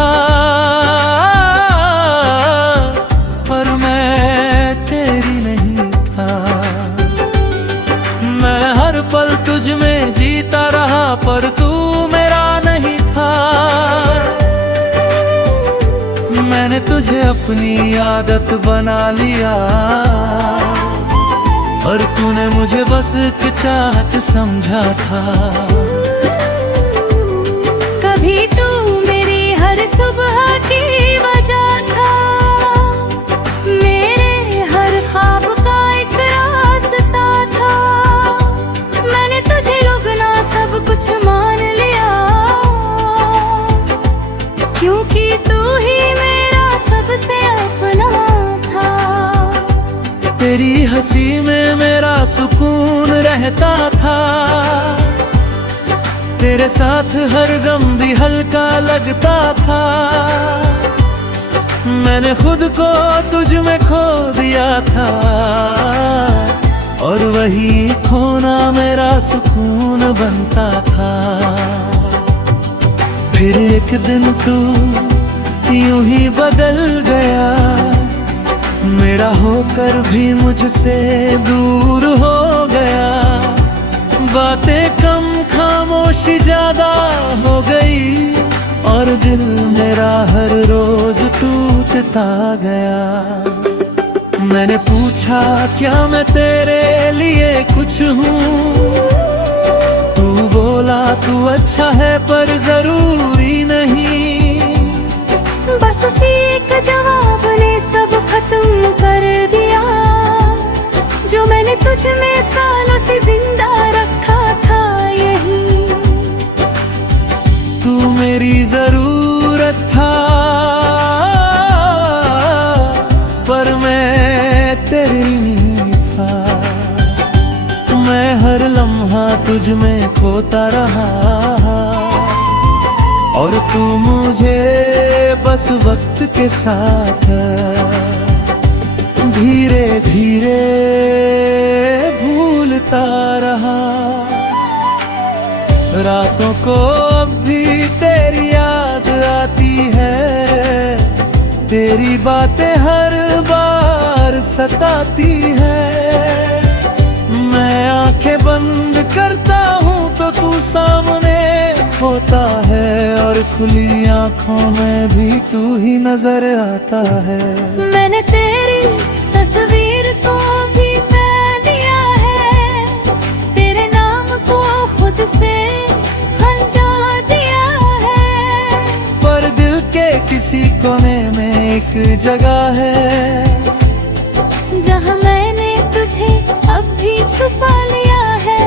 था, पर मैं तेरी नहीं था। मैं हर पल तुझ में जीता रहा, पर तू मेरा नहीं था। मैंने तुझे अपनी आदत बना लिया, और तूने मुझे बस एक चाहत समझा था। कभी तू मेरी हर सुबह की वजह था, मेरे हर ख्वाब का एक रास्ता था। मैंने तुझे रुकना सब कुछ मान लिया, क्योंकि तू ही मेरा सबसे अपना था। तेरी हंसी में मेरा सुकून रहता था, तेरे साथ हर गम भी हल्का लगता था। मैंने खुद को तुझ में खो दिया था, और वही खोना मेरा सुकून बनता था। फिर एक दिन तू यूं ही बदल गया, मेरा होकर भी मुझसे दूर हो गया। बातें कम खामोशी ज्यादा हो गई, और दिल मेरा हर रोज टूटता गया। मैंने पूछा क्या मैं तेरे लिए कुछ हूँ, तू बोला तू अच्छा है पर जरूरी नहीं। बस उसी एक जवाब ने सब खत्म कर दिया, जो मैंने तुझ में सालों से जिंदा रखा था। यही तू मेरी जरूरत था, पर मैं तेरी नहीं था। मैं हर लम्हा तुझ में खोता रहा, और तू मुझे बस वक्त के साथ धीरे धीरे भूलता रहा। रातों को अब भी तेरी याद आती है, तेरी बातें हर बार सताती है। मैं आंखें बंद करता हूँ तो तू सामने होता है, और खुली आंखों में भी तू ही नजर आता है। मैंने तेरी तस्वीर को भी पा लिया है, तेरे नाम को खुद से हटा दिया है। पर दिल के किसी कोने में एक जगह है, जहाँ मैंने तुझे अब भी छुपा लिया है।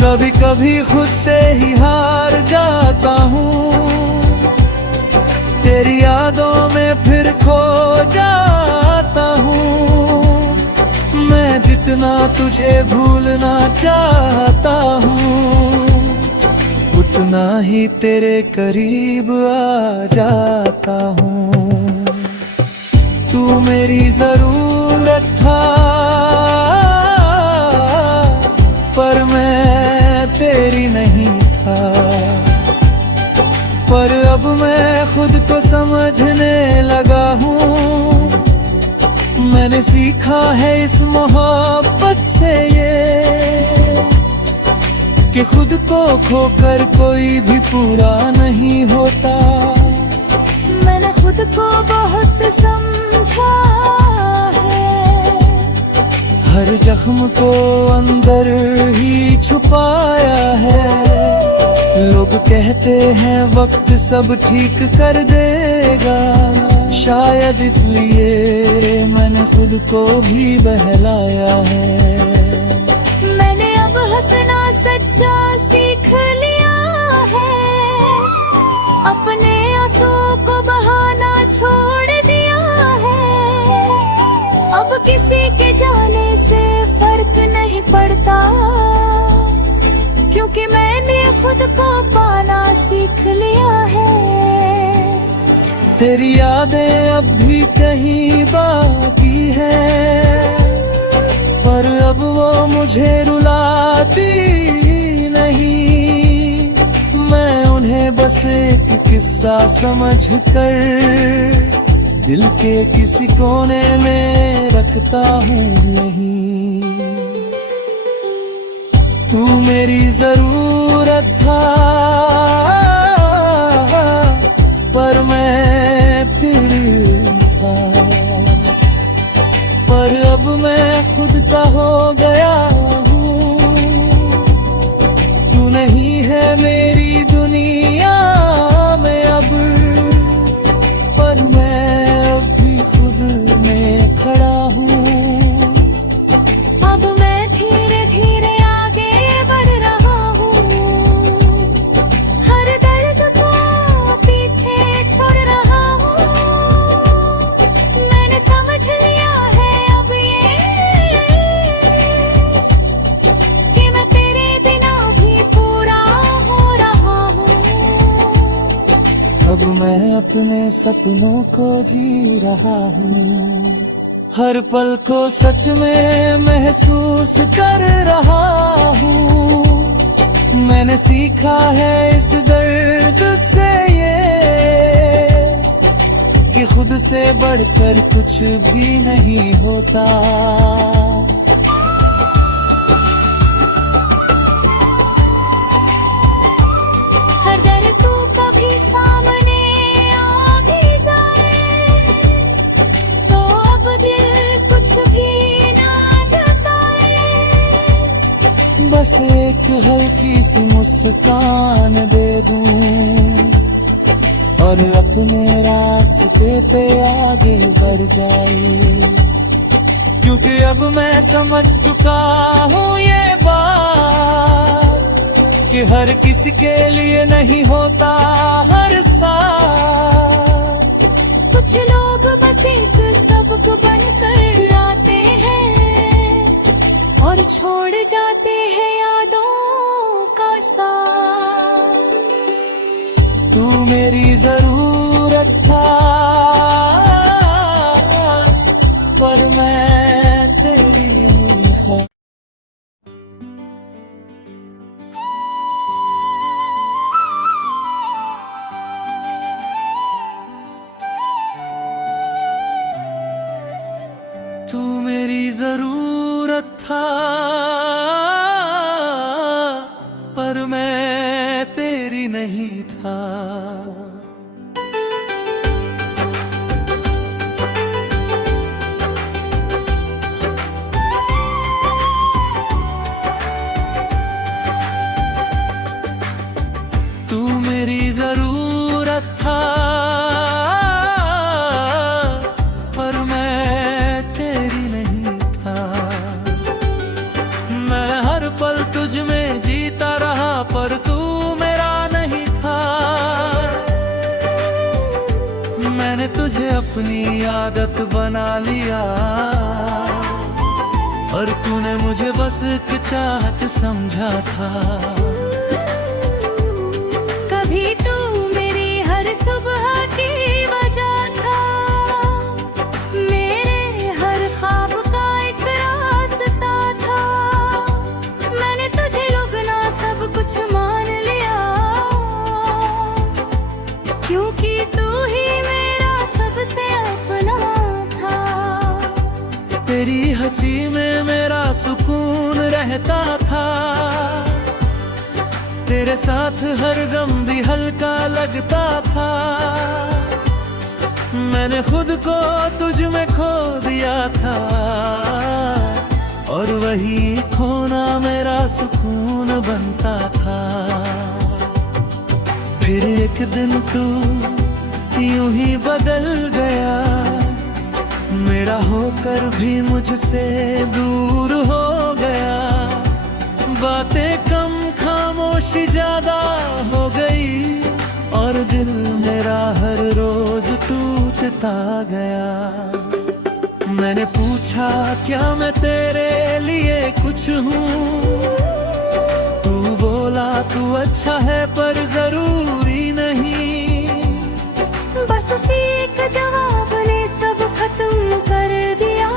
कभी कभी खुद से ही हार जाता हूँ, तेरी यादों में फिर खो जाता हूँ। मैं जितना तुझे भूलना चाहता हूँ, उतना ही तेरे करीब आ जाता हूँ। तू मेरी जरूरत था, पर मैं तेरी नहीं था। पर अब मैं खुद को समझने लगा हूँ, मैंने सीखा है इस मोहब्बत से ये, कि खुद को खोकर कोई भी पूरा नहीं होता। मैंने खुद को बहुत समझा है, हर जख्म को अंदर ही छुपाया है। लोग कहते हैं वक्त सब ठीक कर देगा, शायद इसलिए मैंने खुद को भी बहलाया है। मैंने अब हंसना सच्चा सीख लिया है, अपने आंसुओं को बहाना छोड़ दिया है। अब किसी के जाने से फर्क नहीं पड़ता, क्योंकि मैंने खुद को पाना सीख लिया है। तेरी यादें अब भी कहीं बाकी है, पर अब वो मुझे रुलाती नहीं। मैं उन्हें तुम्हें बस एक किस्सा समझ कर दिल के किसी कोने में रखता हूँ नहीं। तू मेरी जरूरत था पर मैं फिर था, पर अब मैं खुद का हो गया हूँ। तू नहीं है मेरी दुनिया में अब, पर मैं अब भी खुद में खड़ा हूँ। अब मैं धीरे धीरे आगे बढ़ रहा हूँ, हर दर्द को पीछे छोड़ रहा हूँ। मैंने समझ लिया है अब ये कि मैं तेरे बिना भी पूरा हो रहा हूँ। अब मैं अपने सपनों को जी रहा हूँ, हर पल को सच में महसूस कर रहा हूँ। मैंने सीखा है इस दर्द से ये कि खुद से बढ़कर कुछ भी नहीं होता। हर दर्द तू कभी सामने आ भी जाए तो अब दिल कुछ भी ना जताए। बस एक हल्की सी मुस्कान दे दूं और अपने रास्ते पे आगे बढ़ जाए। क्योंकि अब मैं समझ चुका हूँ ये बात कि हर किसी के लिए नहीं होता हर साथ। कुछ लोग बस एक सबक बनकर आते हैं और छोड़ जाते हैं यादों का साथ। तू मेरी जरूरत था पर मैं तेरी था। तू मेरी जरूरत था पर मैं तेरी नहीं था। तू मेरी जरूरत था पर मैं तेरी नहीं था। मैं हर पल तुझ में जीता रहा पर तू मेरा नहीं था। मैंने तुझे अपनी आदत बना लिया और तूने मुझे बस एक चाहत समझा था। कभी तू मेरी हर सुबह की वजह था, मेरे हर ख्वाब का एक रास्ता था। मैंने तुझे रुकना सब कुछ मान लिया क्योंकि तू ही मेरा सबसे अपना था। तेरी हंसी में मेरा सुकून रहता था, तेरे साथ हर गम भी हल्का लगता था। मैंने खुद को तुझ में खो दिया था और वही खोना मेरा सुकून बनता था। फिर एक दिन तू यूं ही बदल गया, मेरा होकर भी मुझसे दूर हो गया। बातें कम खामोशी ज्यादा हो गई और दिल मेरा हर रोज टूटता गया। मैंने पूछा क्या मैं तेरे लिए कुछ हूँ, तू बोला तू अच्छा है पर जरूरी नहीं। बस उसी एक जवाब ने सब खत्म कर दिया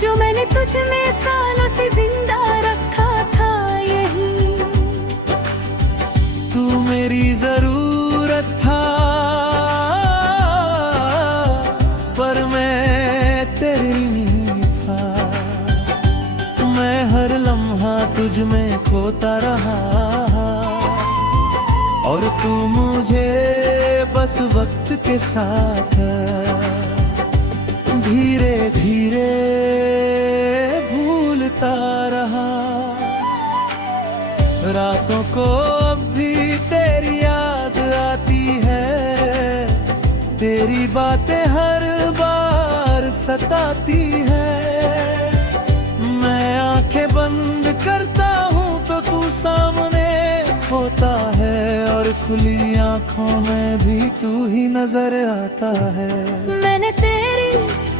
जो मैंने तुझ में सालों से जिंदा रखा था। यही तू मेरी होता रहा, और तू मुझे बस वक्त के साथ धीरे धीरे भूलता रहा। रातों को अब भी तेरी याद आती है, तेरी बातें हर बार सताती है। मैं आंखें बंद करता हूँ तो तू सामने होता है, और खुली आंखों में भी तू ही नजर आता है। मैंने तेरी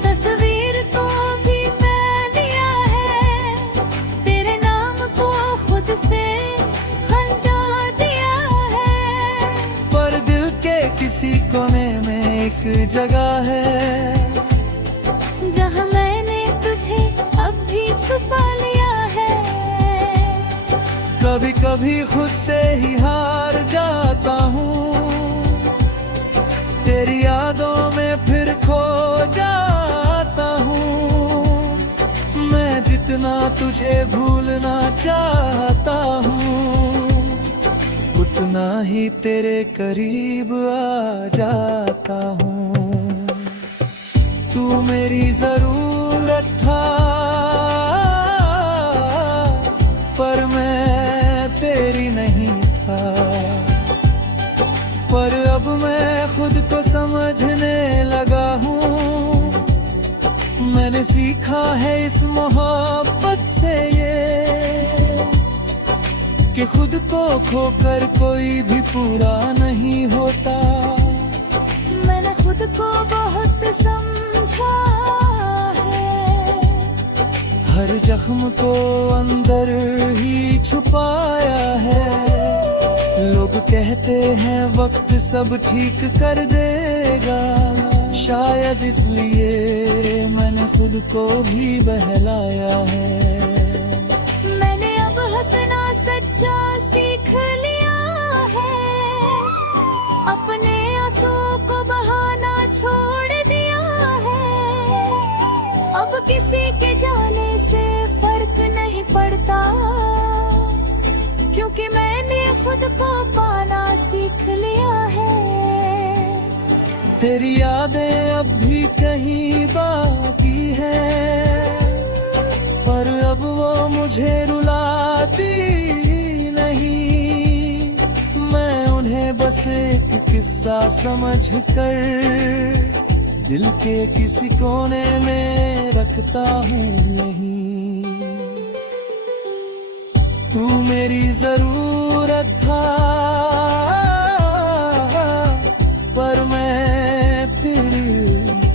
तस्वीर को भी मैं लिया है, तेरे नाम को खुद से हटा दिया है। पर दिल के किसी कोने में एक जगह है, जहाँ मैंने तुझे अब भी छुपा लिया है। कभी कभी खुद से ही हार जाता हूँ, तेरी यादों में फिर खो जाता हूँ। मैं जितना तुझे भूलना चाहता हूँ, उतना ही तेरे करीब आ जाता हूँ। तू मेरी जरूरत था, पर मैं तेरी नहीं था। पर अब मैं खुद को समझने लगा हूँ, मैंने सीखा है इस मोहब्बत से ये, कि खुद को खोकर कोई भी पूरा नहीं होता। मैंने खुद को बहुत समझा है, हर जख्म को अंदर ही छुपाया है। लोग कहते हैं वक्त सब ठीक कर देगा, शायद इसलिए मैंने खुद को भी बहलाया है। मैंने अब हंसना सच्चा सीख लिया है, अपने आंसू को बहाना छोड़ दिया है। अब किसी के जाने से फर्क नहीं पड़ता, क्योंकि मैंने खुद को पाना सीख लिया है। तेरी यादें अब भी कहीं बाकी है, पर अब वो मुझे रुलाती नहीं। मैं उन्हें बस एक किस्सा समझ कर दिल के किसी कोने में रखता हूँ नहीं। तू मेरी जरूरत था, पर मैं फिर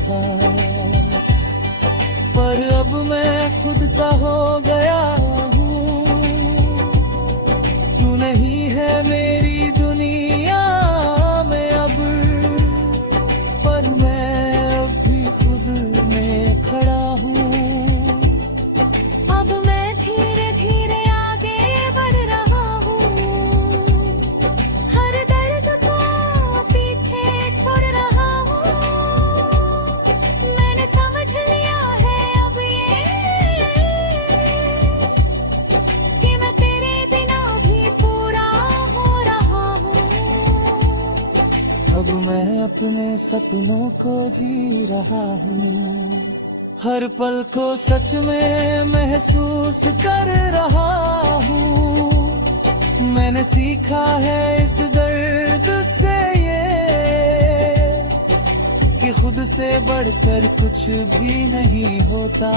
था। पर अब मैं खुद का हो गया हूँ, तू नहीं है मेरी दुनिया में अब। पर मैं अब भी खुद में खड़ा हूँ, अब मैं धीरे धीरे आगे बढ़ रहा हूँ, हर दर्द को पीछे छोड़ रहा हूँ। मैंने समझ लिया है अब ये, कि मैं तेरे बिना भी पूरा हो रहा हूँ। अब मैं अपने सपनों को जी रहा हूँ, हर पल को सच में महसूस कर रहा हूँ। मैंने सीखा है इस दर्द से ये, कि खुद से बढ़कर कुछ भी नहीं होता।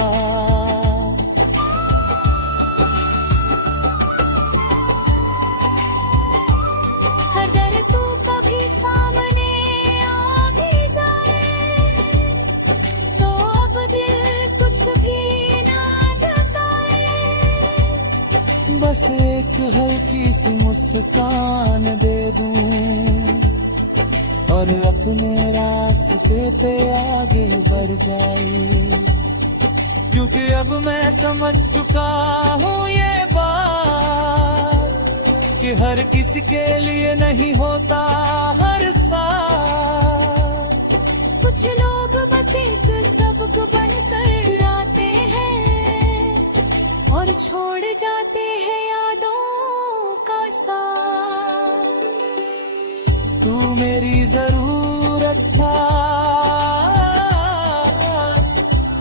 हर दर्द तू कभी सामने आ भी जाए, तो अब दिल कुछ भी ना जताए। बस एक हल्की सी मुस्कान दे दूं, और अपने रास्ते पे आगे बढ़ जाए। क्योंकि अब मैं समझ चुका हूँ ये बात, कि हर किसी के लिए नहीं होता हर साथ। कुछ लोग बस एक सबक बनकर आते हैं, और छोड़ जाते हैं यादों मेरी जरूरत था,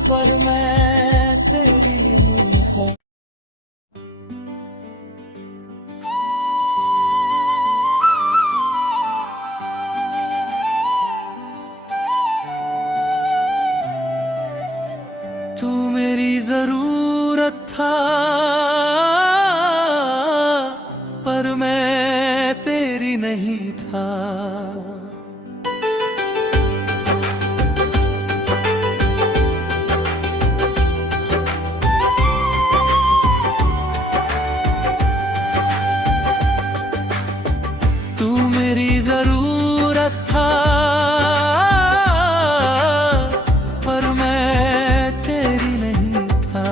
पर मैं तेरी नहीं था। तू मेरी जरूरत था, पर मैं तेरी नहीं था। तू मेरी जरूरत था, पर मैं तेरी नहीं था।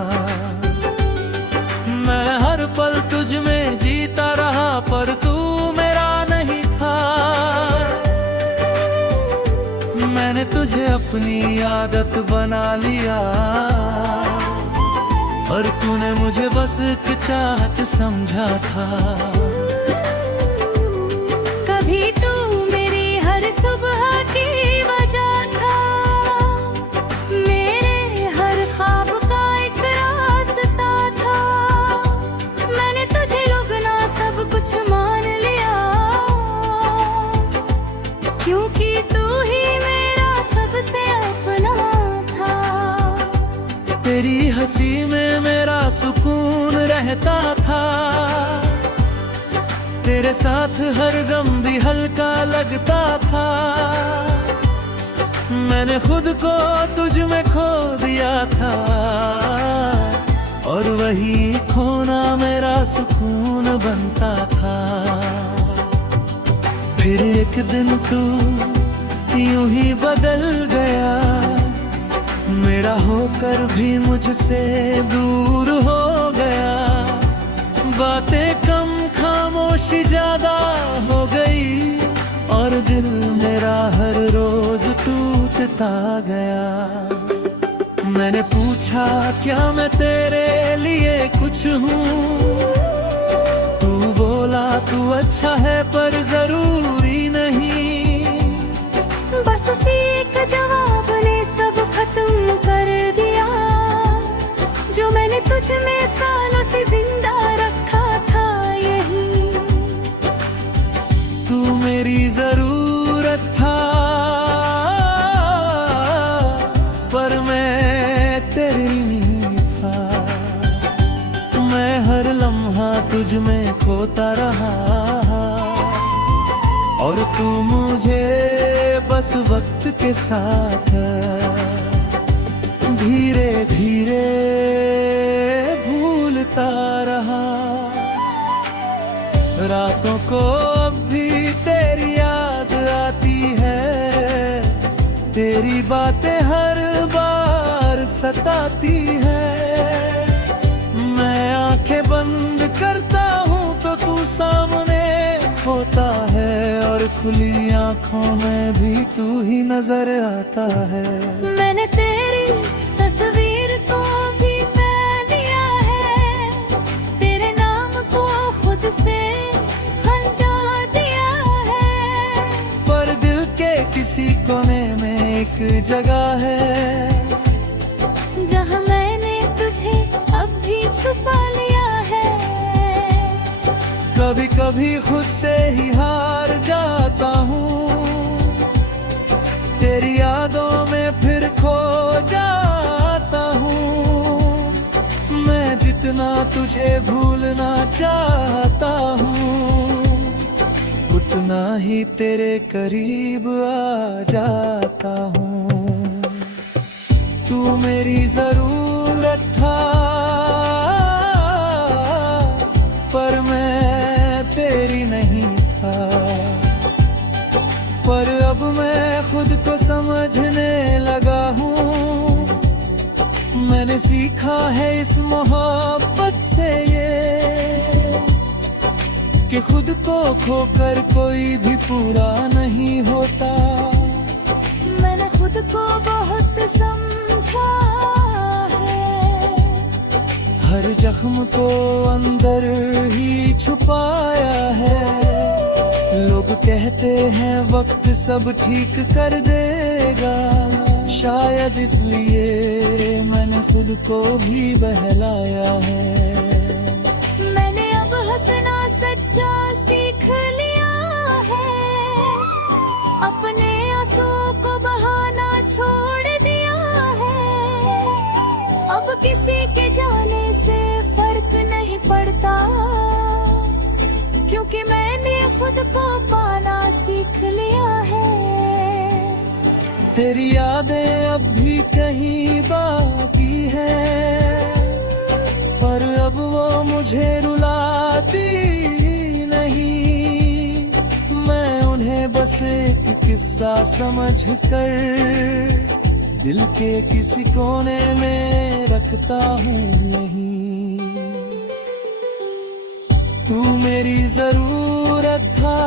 मैं हर पल तुझ में जीता रहा, पर तू मेरा नहीं था। मैंने तुझे अपनी आदत बना लिया, और तूने मुझे बस एक चाहत समझा था। कभी तू मेरी हर सुबह की वजह था, मेरे हर ख्वाब का एक रास्ता था। मैंने तुझे लुगना सब कुछ मान लिया, क्योंकि तू ही मेरा सबसे अपना था। तेरी हंसी में मेरा सुकून रहता था, तेरे साथ हर गम भी हल्का लगता था। मैंने खुद को तुझ में खो दिया था, और वही खोना मेरा सुकून बनता था। फिर एक दिन तू यूं ही बदल गया, मेरा होकर भी मुझसे दूर हो गया। बातें कम खामोशी ज्यादा हो गई, और दिल मेरा हर रोज टूटता गया। मैंने पूछा क्या मैं तेरे लिए कुछ हूँ, तू बोला तू अच्छा है पर जरूरी नहीं। बस उसी एक जवाब ने सब खत्म कर दिया, जो मैंने तुझ में सालों से जिंदा रखा था यही। तू मेरी जरूरत था, पर मैं तेरी नहीं था। मैं हर लम्हा तुझ में खोता रहा, और तू मुझे बस वक्त के साथ धीरे धीरे भूलता रहा। रातों को अब भी तेरी याद आती है, तेरी बातें हर बार सताती है। मैं आंखें बंद करता हूँ तो तू सामने होता है, और खुली आंखों में भी तू ही नजर आता है। मैंने तेरी तस्वीर को भी पहन लिया है, तेरे नाम को खुद से हटा दिया है। पर दिल के किसी कोने में एक जगह है, जहाँ मैंने तुझे अब भी छुपा लिया है। कभी कभी खुद से ही हार जाता हूँ, तेरी यादों में फिर खो जाता हूँ। मैं जितना तुझे भूलना चाहता हूँ, उतना ही तेरे करीब आ जाता हूँ। तू मेरी जरूरत था, पर मैं तेरी नहीं था। पर अब मैं खुद को समझने लगा हूँ, मैंने सीखा है इस मोहब्बत से ये, कि खुद को खोकर कोई भी पूरा नहीं होता। मैंने खुद को बहुत समझा है, हर जख्म को अंदर ही छुपाया है। लोग कहते हैं वक्त सब ठीक कर देगा, शायद इसलिए मैंने खुद को भी बहलाया है। मैंने अब हंसना सच्चा सीख लिया है, अपने आंसुओं को बहाना छोड़ दिया है। अब किसी के जाने से फर्क नहीं पड़ता, क्योंकि मैंने खुद को पाना सीख लिया है। तेरी यादें अब भी कहीं बाकी हैं, पर अब वो मुझे रुलाती नहीं। मैं उन्हें बस एक किस्सा समझ कर दिल के किसी कोने में रखता हूँ नहीं। तू मेरी जरूरत था,